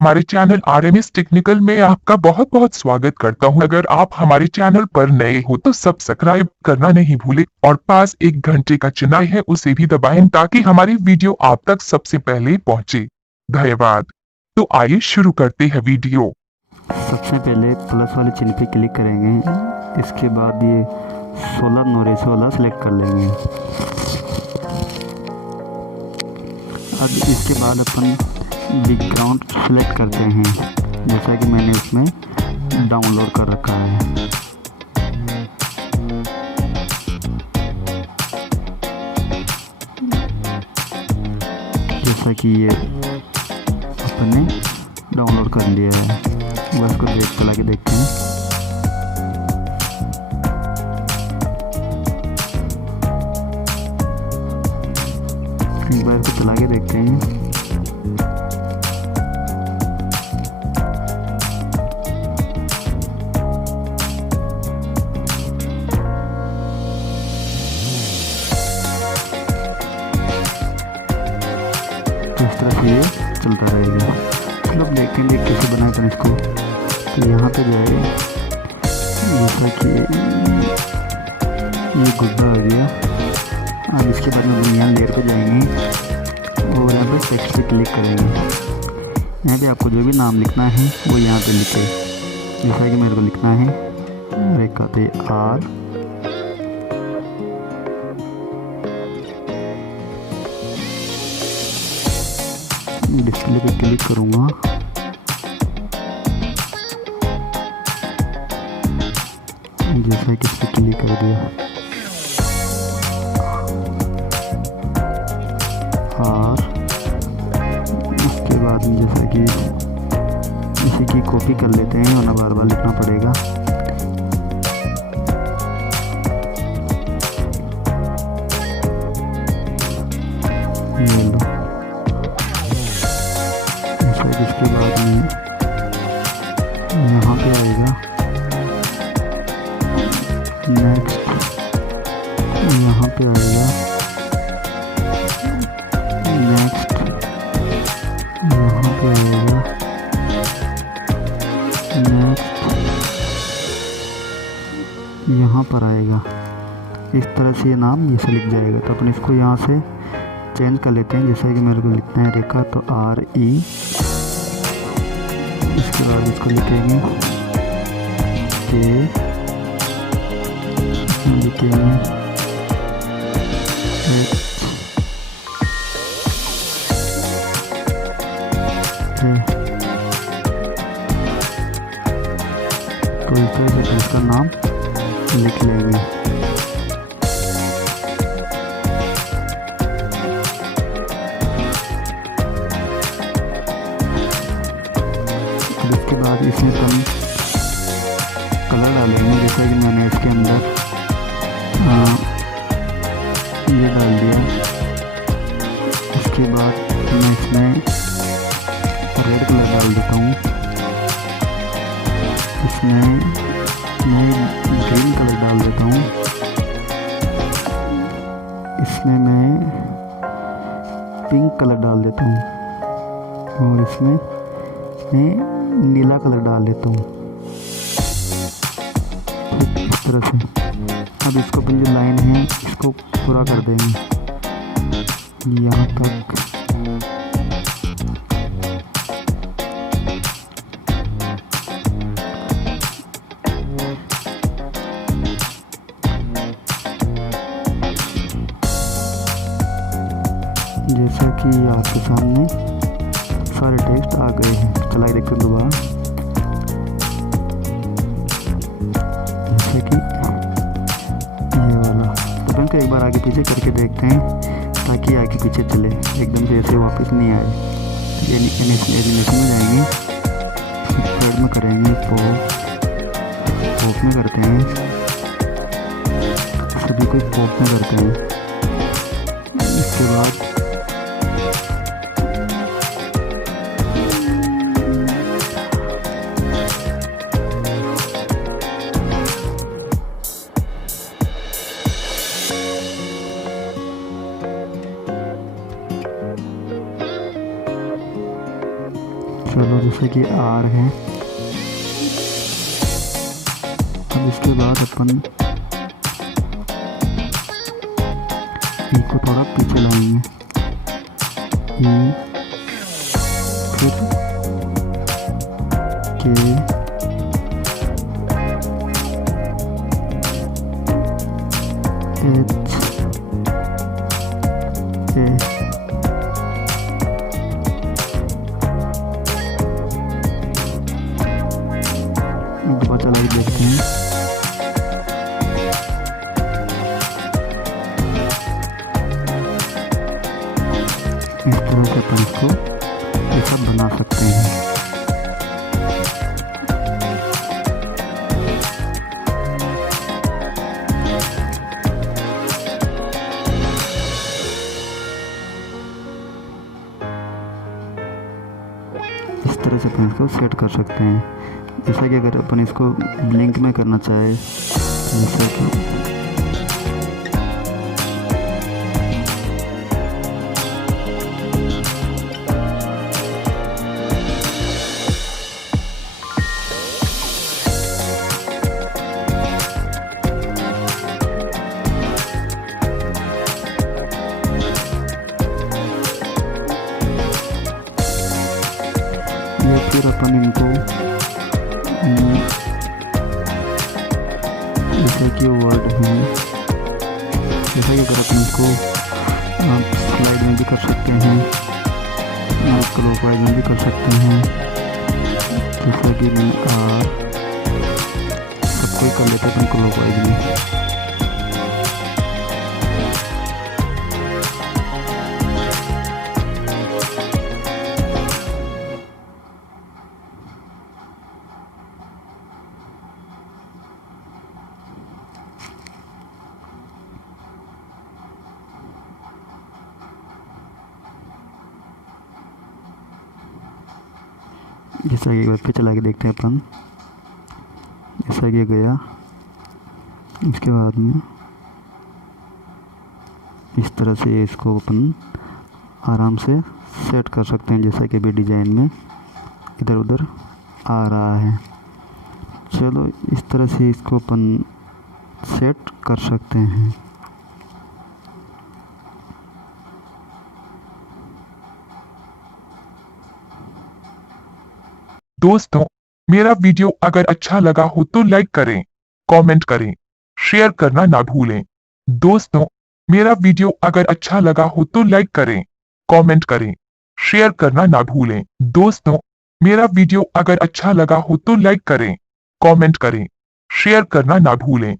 हमारे channel RMS technical में आपका बहुत बहुत स्वागत करता हूं। अगर आप हमारे चैनल पर नए हो तो सब्सक्राइब करना नहीं भूलें और पास एक घंटे का चिन्ह है उसे भी दबाएं ताकि हमारी वीडियो आप तक सबसे पहले पहुंचे। धन्यवाद। तो आइए शुरू करते हैं वीडियो। सबसे पहले प्लस वाले चिन्ह पे क्लिक करेंगे। इसके बाद ये 16 9 रेशो वाला सेलेक्ट कर लेंगे। अब इसके बाद अपन बैकग्राउंड सेलेक्ट करते हैं, जैसा कि मैंने इसमें डाउनलोड कर रखा है। जैसा कि ये अपने डाउनलोड कर लिया है, बस को चला के देखते हैं। एक बार को चला के देखते हैं। इस तरह से ये चलता रहेगा। चलो अब देखते हैं कैसे बनाए अपन इसको। तो यहाँ पे जो है जैसा कि ये गुड्डा आ गया। अब इसके बाद में यहाँ लेयर पे जाएंगे और यहाँ पे टेक्स्ट पे क्लिक करेंगे। यहाँ पे आपको जो भी नाम लिखना है वो यहाँ पे लिखे। जैसा कि मेरे को लिखना है रेखा पे आर, डिस्प्ले पे क्लिक करूँगा। जैसा कि इस पर क्लिक कर दिया और उसके बाद जैसा कि इसी की कॉपी कर लेते हैं, वरना बार बार लिखना पड़ेगा। ये लो। इसके बाद में यहाँ पे आएगा नेक्स्ट, यहाँ पे आएगा नेक्स्ट, यहाँ पे आएगा नेक्स्ट, यहाँ पर आएगा। इस तरह से ये नाम से लिख जाएगा। तो अपन इसको यहाँ से चेंज कर लेते हैं। जैसे कि मेरे को लिखना है रेखा, तो RE, इसके बाद इसको लिखेंगे के, लिखेंगे तो इस तरह से इसका नाम लिख लेंगे। इसके बाद इसमें हम कलर डालेंगे। जैसा कि मैंने इसके अंदर ये डाल दिया। इसके बाद मैं इसमें रेड कलर डाल देता हूँ। इसमें मैं ग्रीन कलर डाल देता हूँ। इसमें मैं पिंक कलर डाल देता हूँ और इसमें मैं नीला कलर डाल देता हूँ। इस तरह से अब इसको अपन जो लाइन है इसको पूरा कर देंगे यहाँ तक। जैसा कि आपके सामने सारे टेक्स्ट आ गए हैं। चलाइए देखते हैं दोबारा। जैसे कि ये वाला तो अपन को एक बार आगे पीछे करके देखते हैं ताकि आगे पीछे चले, एकदम से ऐसे वापस नहीं आए। एनिमेशन में जाएंगे, थर्ड में करेंगे, पॉप में करते हैं, सभी को पॉप में करते हैं। इसके बाद चलो जैसे कि R है। अब इसके बाद अपन E को थोड़ा पीछे लाएंगे, E, फिर K, H, A, दोबारा चला के देखते हैं। इस तरह से अपन इसको ऐसा बना सकते हैं। इस तरह से अपन इसको सेट कर सकते हैं। जैसा कि अगर अपन इसको ब्लिंक में करना चाहे, जैसे कि या फिर अपन इनको जैसे कि वर्ड है, जैसे कि अगर अपन इसको स्लाइड में भी कर सकते हैं, क्लॉकवाइज में भी कर सकते हैं, जैसा कि मैं सबको ही कर लेते हैं क्लॉकवाइज में। जैसा कि एक बार फिर चला के देखते हैं अपन, जैसा कि गया। इसके बाद में इस तरह से इसको अपन आराम से सेट कर सकते हैं, जैसा कि भी डिज़ाइन में इधर उधर आ रहा है। चलो इस तरह से इसको अपन सेट कर सकते हैं। दोस्तों, मेरा वीडियो अगर अच्छा लगा हो तो लाइक करें, कमेंट करें, शेयर करना ना भूलें। दोस्तों, मेरा वीडियो अगर अच्छा लगा हो तो लाइक करें, कमेंट करें, शेयर करना ना भूलें। दोस्तों, मेरा वीडियो अगर अच्छा लगा हो तो लाइक करें, कमेंट करें, शेयर करना ना भूलें।